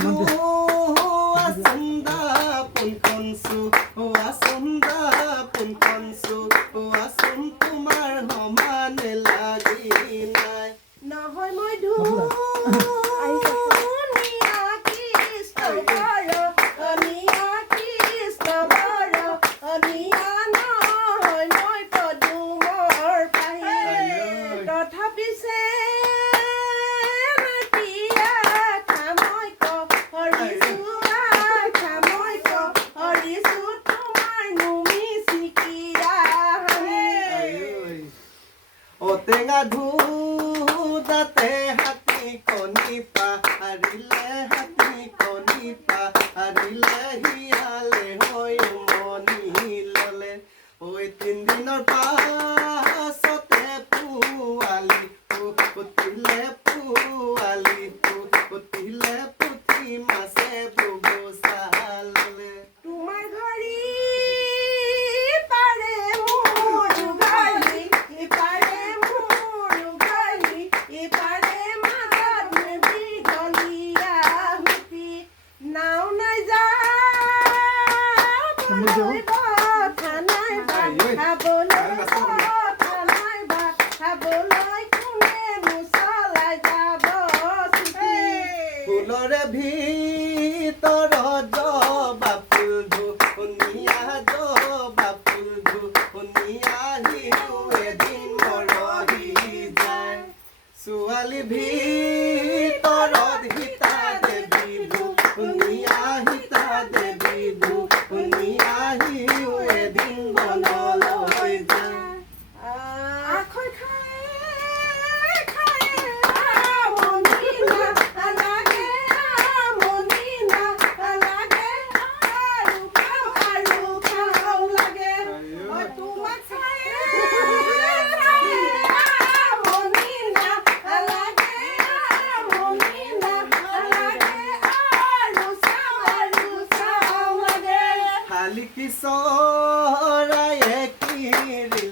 du asunda pun konsu asunda pun konsu asum তোমার সমানে লাগি নাই নহয় মই ধু টেঙা ধুদাতে হাতী কণী পাৰিলে হাতী কণী পাৰিলে হিয়ালে হৈ উমনি ল'লে ঐ 3 দিনৰ পাছতে পোৱালি ফুটিলে ফুটিলে পুঠি মাছে বুগুচা ল'লে তোমাৰ ঘৰি পাৰে মোৰ গালি পাৰে মোৰ গালি পাৰে মাজত নদী গলিয়া হুতি নাও নাই যা খাবলৈ খাবলৈ কোনে মুচলাই যাব ফুলৰে ভিতৰত জবা ফুল ধুনীয়া জবা ফুল ধুনীয়া হিও এদিন মৰহি যায় ছোৱালী ভিতৰত সীতা দেৱী ধুনীয়া সীতা দেৱী ধুনীয়া হিও এদিন বনলৈ যায় আখৈ খাই খাই আমনি নালাগে আৰু খাওঁ লাগে মই তোমাক চাই আমনি নালাগে আৰু চাওঁ লাগে খালি কিশোৰায়ে কিৰিলি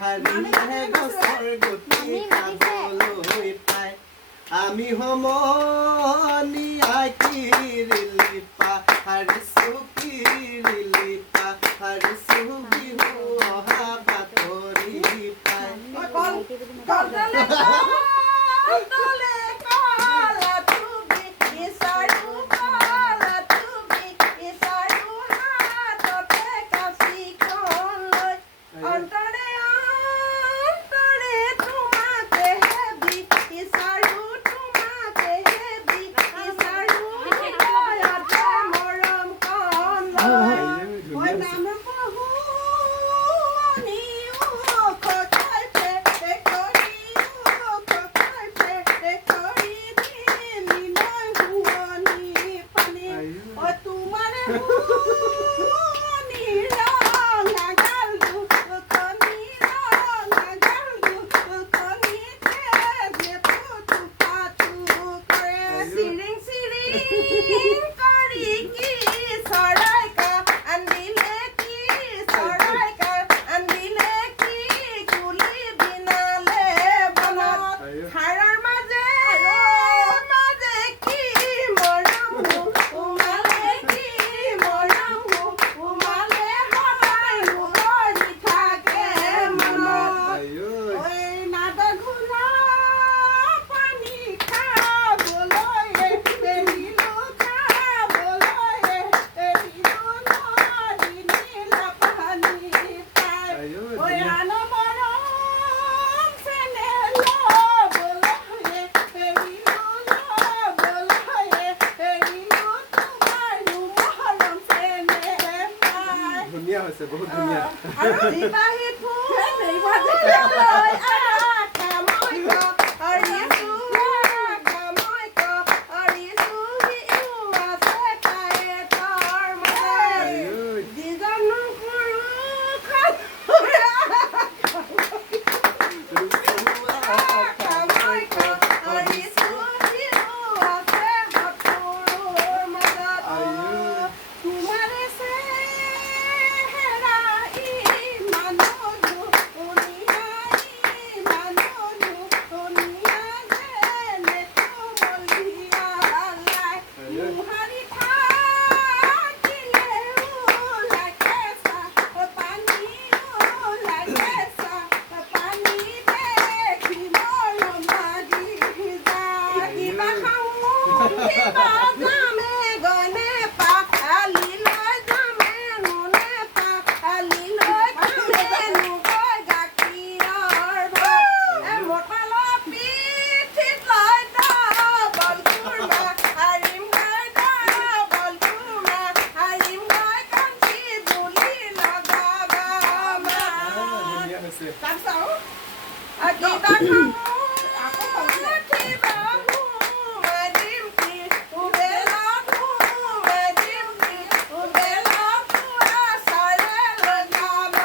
পাৰিলে গছৰ গুটি খাবলৈ পায় আমি সমনীয়াই কিৰিলি পাৰিছো বিহু অহা বাতৰি পায় ধুনীয়া হৈছে বহুত ধুনীয়া যামে গনে পাখালি লৈ যামে নুনে পাখালি লৈ যামে নুগৈ গাখীৰৰ ভাত মঠালৰ পিঠিত লৈ বল কুৰ্মা হাৰিম গৈ বল কুৰ্মা হাৰিম গৈ কাঞ্চি বুলি লগাবা ধুনীয়া হৈছে তাৰপিছত কিবা খাওঁ কিবা মাৰিম কি উবেলা মাৰিম কি উবেলা চাৰে লগাব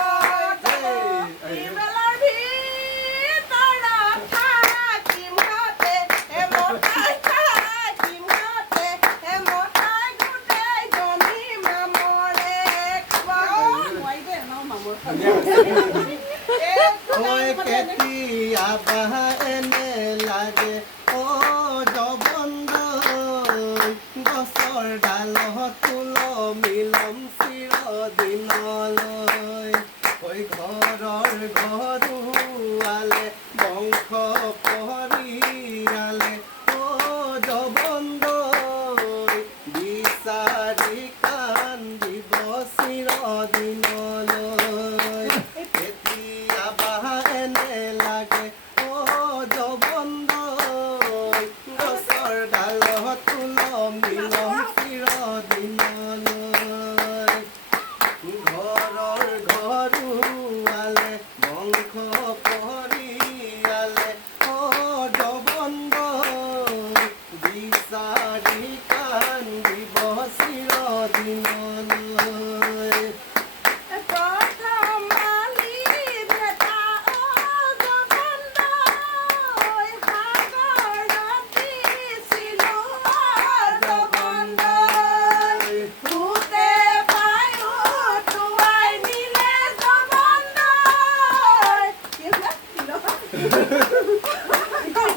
ইবেলাৰ ভিতৰত থাকিম হাতে মতাই থাকিম হাতে মতাই গোটেইজনী মামৰে খাব নোৱাৰি দে ন মামৰ ঐ কেতিয়া বাহ এনে লাগে জবন্দৈ গছৰ ডালত তুল মিলম চিৰদিনলৈ ঐ ঘৰৰ ঘৰুৱালে বংশ পৰিয়ালে জবন্দৈ বিচাৰি কান্দিব চিৰদিনলৈ কেতিয়া বাহ এনে লাগে জবন্দৈ গছৰ ডালত তুল মিলম চিৰদিনলৈ ঘৰৰ ঘৰুৱালে বংশ পৰিয়ালে জবন্দৈ বিচাৰি কান্দিব চিৰদিনলৈ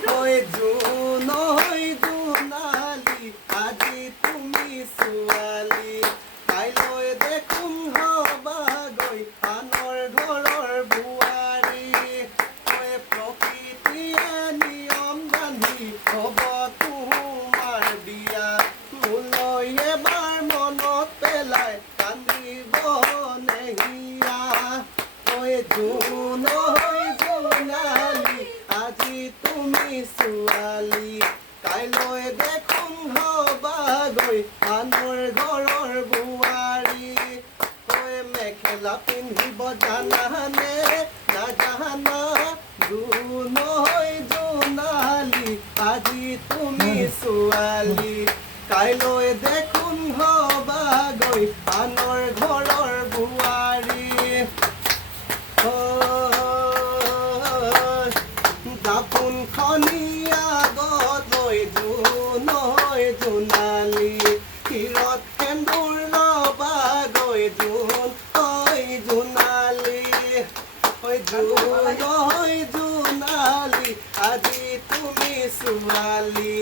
ঐ জোনালী আজি তুমি ছোৱালী কাইলৈ দেখোন হবাগৈ আনৰ ঘৰৰ বোৱাৰী ঐ প্ৰকৃতিয়ে নিয়ম বান্ধি হ'ব তোমাৰ বিয়া মোলৈ এবাৰ মনত পেলাই কান্দিব নেহিয়া ঐ জোনালী আজি তুমি ছোৱালী কাইলৈ দেখোন হবাগৈ আনৰ ঘৰৰ বোৱাৰী ঐ মেখেলা পিন্ধিব জানানে নাজানা জোনালী আজি তুমি ছোৱালী কাইলৈ দেখোন হবাগৈ আনৰ ঘৰৰ বোৱাৰী দাপোন খনিয়া গলৈ জোনালী ক্ষীৰত সেন্দুৰ লবাগৈ জোনালী জোনালী আজি তুমি ছোৱালী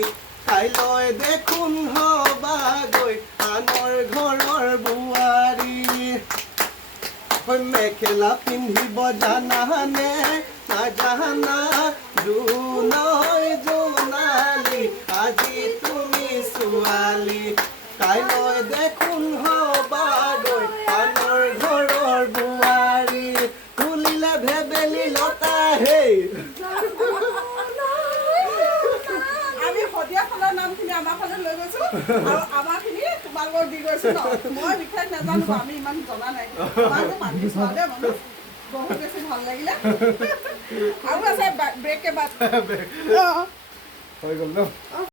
কাইলৈ দেখোন হবাগৈ আনৰ ঘৰৰ বোৱাৰী মেখেলা পিন্ধিব জানানে নাজানা জোনালী আজি তুমি ছোৱালী কাইলৈ দেখোন হবাগৈ আনৰ ঘৰৰ বোৱাৰী তুলিলে ভেবেলি লতা হেই আমি সদিয়া ফালৰ নামখিনি আমাৰ ফালে লৈ গৈছো আৰু আমাৰখিনি তোমালোকক দি গৈছো ন মই বিশেষ নাজানো আমি ইমান জনা নাই তোমালোকে মানি চোৱা দেই মনত বহুত বেছি ভাল লাগিলে আৰু আছে ব্ৰেক কে বাদ হৈ গ'ল ন